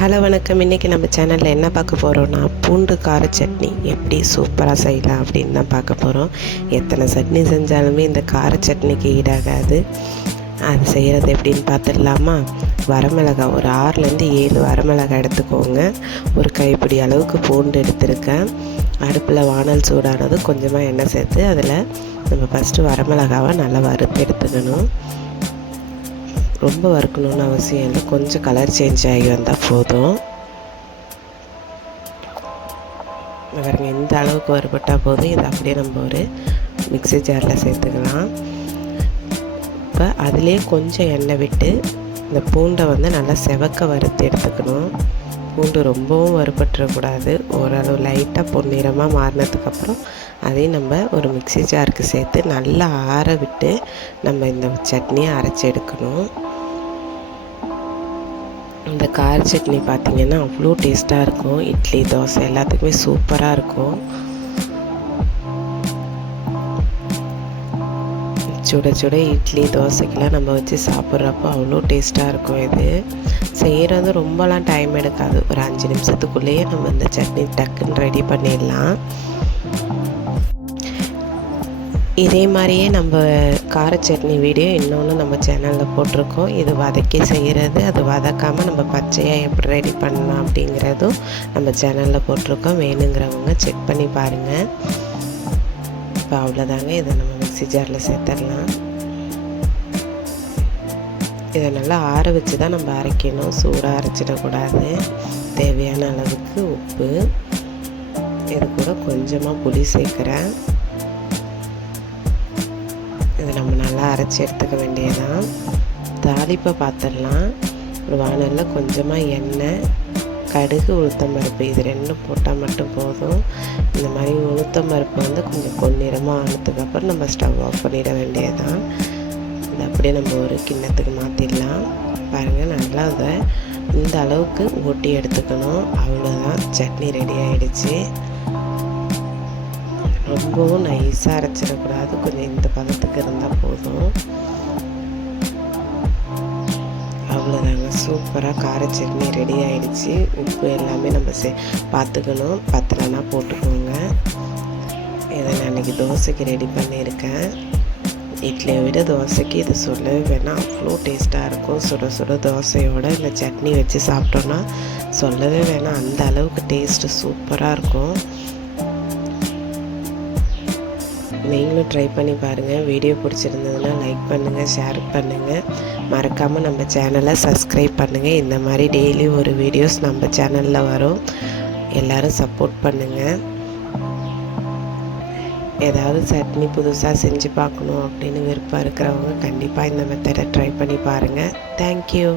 Hello வணக்கம். இன்றைக்கி நம்ம சேனலில் என்ன பார்க்க போகிறோன்னா, பூண்டு கார சட்னி எப்படி சூப்பராக செய்யலாம் அப்படின்னு தான் பார்க்க போகிறோம். எத்தனை சட்னி செஞ்சாலுமே இந்த கார சட்னிக்கு ஈடாகாது. அது செய்கிறது எப்படின்னு பார்த்துடலாமா? வரமிளகாய் ஒரு 6லேருந்து 7 வரமிளகாய் எடுத்துக்கோங்க. ஒரு கைப்பிடி அளவுக்கு பூண்டு எடுத்துருக்கேன். அடுப்பில் வானல் சூடானது கொஞ்சமாக எண்ணெய் சேர்த்து அதில் நம்ம ஃபஸ்ட்டு வரமிளகாவை நல்லா வறுத்து எடுத்துக்கணும். ரொம்ப வறுக்கணுன்னு அவசியம் இல்லை, கொஞ்சம் கலர் சேஞ்ச் ஆகி வந்தால் போதும். பாருங்க, இந்த அளவுக்கு வறுபட்டால் போதும். இதை அப்படியே நம்ம ஒரு மிக்ஸி ஜாரில் சேர்த்துக்கலாம். இப்போ அதிலே கொஞ்சம் எண்ணெய் விட்டு இந்த பூண்டை நல்லா செவக்க வறுத்து எடுத்துக்கணும். பூண்டு ரொம்பவும் வறுபட்டுறக்கூடாது. ஓரளவு லைட்டாக பொன்னிறமாக மாறினதுக்கப்புறம் அதையும் நம்ம ஒரு மிக்ஸி ஜாருக்கு சேர்த்து நல்லா ஆற விட்டு நம்ம இந்த சட்னியை அரைச்சி எடுக்கணும். இந்த கார சட்னி பார்த்திங்கன்னா அவ்வளோ டேஸ்ட்டாக இருக்கும். இட்லி, தோசை எல்லாத்துக்குமே சூப்பராக இருக்கும். சுட சுட இட்லி, தோசைக்கெலாம் நம்ம வச்சு சாப்பிட்றப்போ அவ்வளோ டேஸ்ட்டாக இருக்கும். இது செய்கிறது ரொம்பலாம் டைம் எடுக்காது. ஒரு 5 நிமிஷத்துக்குள்ளேயே நம்ம இந்த சட்னி டக்குன்னு ரெடி பண்ணிடலாம். இதே மாதிரியே நம்ம கார சட்னி வீடியோ இன்னொன்று நம்ம சேனலில் போட்டிருக்கோம். இது வதக்கி செய்கிறது, அது வதக்காமல் நம்ம பச்சையாக எப்படி ரெடி பண்ணலாம் அப்படிங்கிறதும் நம்ம சேனலில் போட்டிருக்கோம். வேணுங்கிறவங்க செக் பண்ணி பாருங்கள். இப்போ அவ்வளோதாங்க. இதை நம்ம மிக்ஸி ஜாரில் சேர்த்துடலாம். இதை நல்லா ஆற வச்சு தான் நம்ம அரைக்கணும். சூடாக அரைச்சிடக்கூடாது. தேவையான அளவுக்கு உப்பு, இது கூட கொஞ்சமாக புளி சேர்க்குறேன். இதை நம்ம நல்லா அரைச்சி எடுத்துக்க வேண்டியதான். தாளிப்பை பார்த்துடலாம். ஒரு வானலில் கொஞ்சமாக எண்ணெய், கடுகு, உளுத்தம்பருப்பு இது 2 போட்டால் மட்டும் போதும். இந்த மாதிரி உளுத்தம்பருப்பு கொஞ்சம் பொன்னிறமாக ஆனதுக்கப்புறம் நம்ம ஸ்டவ் ஆஃப் பண்ணிட வேண்டியதான். இதை அப்படியே நம்ம ஒரு கிண்ணத்துக்கு மாற்றிடலாம். பாருங்கள், நல்லா அதை இந்த அளவுக்கு ஓட்டி எடுத்துக்கணும். அவ்வளோதான், சட்னி ரெடி ஆகிடுச்சு. ரொம்பவும் நைஸாக அரைச்சிடக்கூடாது. கொஞ்சம் இந்த பதத்துக்கு இருந்தால் போதும். அவ்வளோதாங்க, சூப்பராக கார சட்னி ரெடி ஆகிடுச்சு. உப்பு எல்லாமே நம்ம பார்த்துக்கணும். பத்தலைனா போட்டுக்கோங்க. இதை நான் இன்றைக்கி தோசைக்கு ரெடி பண்ணியிருக்கேன். இட்லியை விட தோசைக்கு இது சொல்லவே வேணாம், அவ்வளோ டேஸ்ட்டாக இருக்கும். சுட சுட தோசையோட இந்த சட்னி வச்சு சாப்பிட்டோன்னா சொல்லவே வேணாம், அந்த அளவுக்கு டேஸ்ட்டு சூப்பராக இருக்கும். நீங்களும் ட்ரை பண்ணி பாருங்கள். வீடியோ பிடிச்சிருந்ததுன்னா லைக் பண்ணுங்கள், ஷேர் பண்ணுங்கள். மறக்காமல் நம்ம சேனலை சப்ஸ்கிரைப் பண்ணுங்கள். இந்த மாதிரி டெய்லி ஒரு வீடியோஸ் நம்ம சேனலில் வரும். எல்லோரும் சப்போர்ட் பண்ணுங்கள். ஏதாவது சட்னி புதுசாக செஞ்சு பார்க்கணும் அப்படின்னு விருப்பம் இருக்கிறவங்க கண்டிப்பாக இந்த மெத்தடை ட்ரை பண்ணி பாருங்கள். தேங்க்யூ.